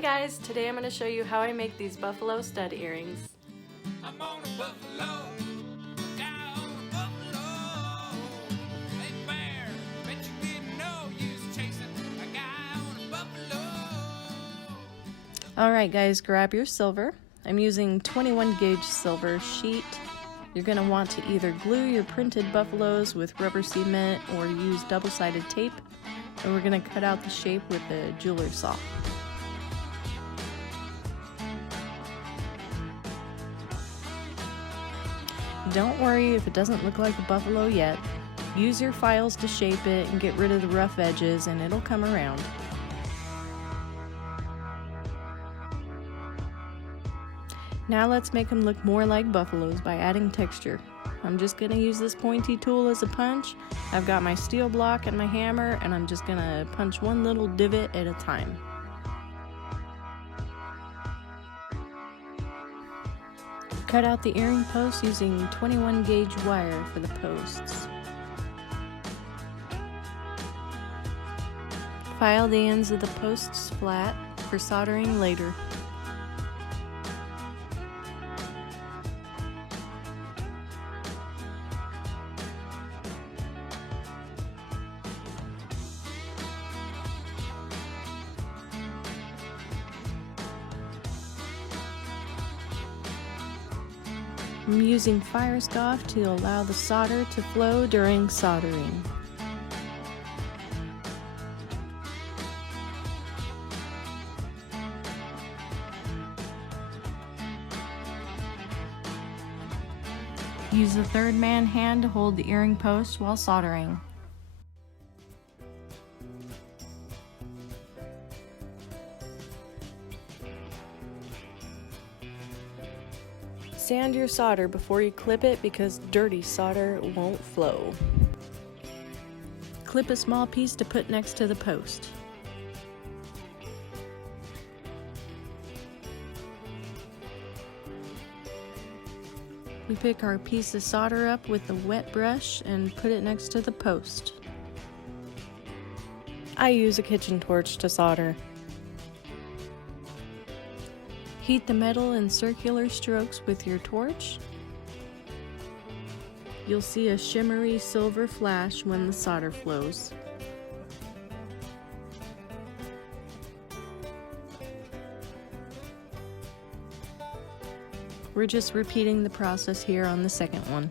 guys, today I'm going to show you how I make these buffalo stud earrings. I'm on a buffalo, a guy on a buffalo. Hey bear, bet you didn't know you was chasing a guy on a buffalo. Alright guys, grab your silver. I'm using 21 gauge silver sheet. You're going to want to either glue your printed buffaloes with rubber cement or use double-sided tape. And we're going to cut out the shape with a jeweler's saw. Don't worry if it doesn't look like a buffalo yet. Use your files to shape it and get rid of the rough edges and it'll come around. Now let's make them look more like buffaloes by adding texture. I'm just going to use this pointy tool as a punch. I've got my steel block and my hammer and I'm just going to punch one little divot at a time. Cut out the earring posts using 21 gauge wire for the posts. File the ends of the posts flat for soldering later. I'm using fire scoff to allow the solder to flow during soldering. Use the third man hand to hold the earring post while soldering. Sand your solder before you clip it because dirty solder won't flow. Clip a small piece to put next to the post. We pick our piece of solder up with a wet brush and put it next to the post. I use a kitchen torch to solder. Heat the metal in circular strokes with your torch. You'll see a shimmery silver flash when the solder flows. We're just repeating the process here on the second one.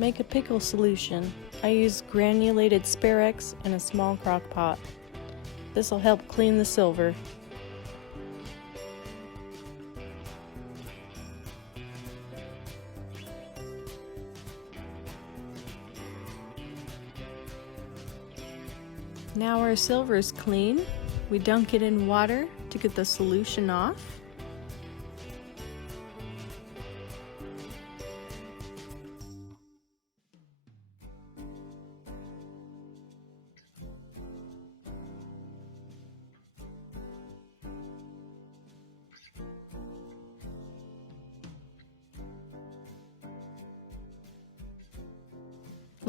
Make a pickle solution. I use granulated Sparex in a small crock pot. This will help clean the silver. Now our silver is clean. We dunk it in water to get the solution off.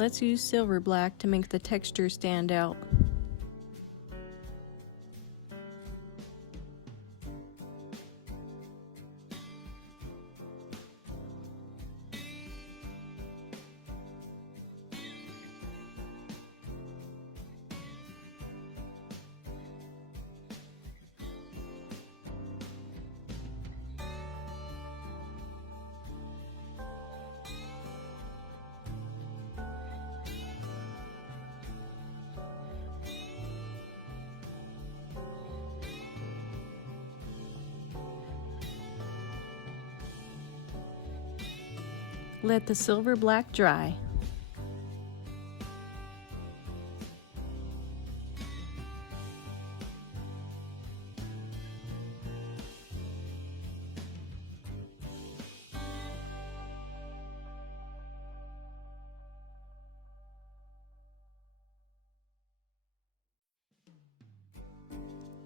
Let's use silver black to make the texture stand out. Let the silver black dry.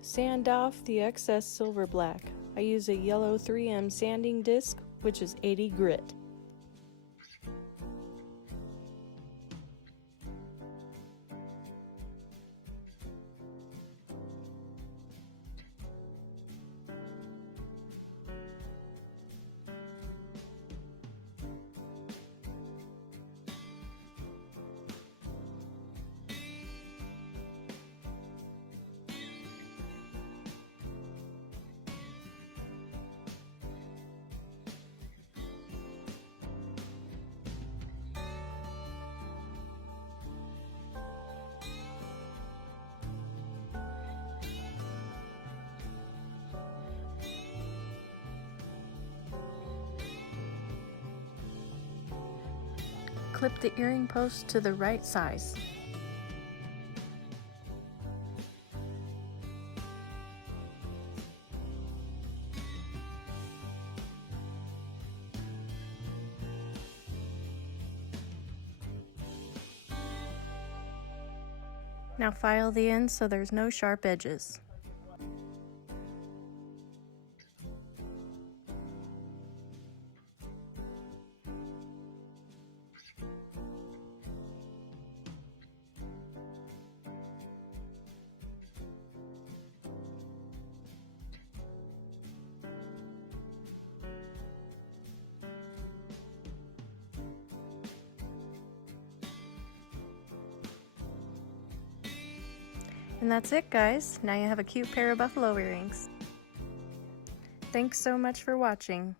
Sand off the excess silver black. I use a yellow 3M sanding disc, which is 80 grit. Clip the earring post to the right size. Now file the ends so there's no sharp edges. And that's it, guys. Now you have a cute pair of buffalo earrings. Thanks so much for watching.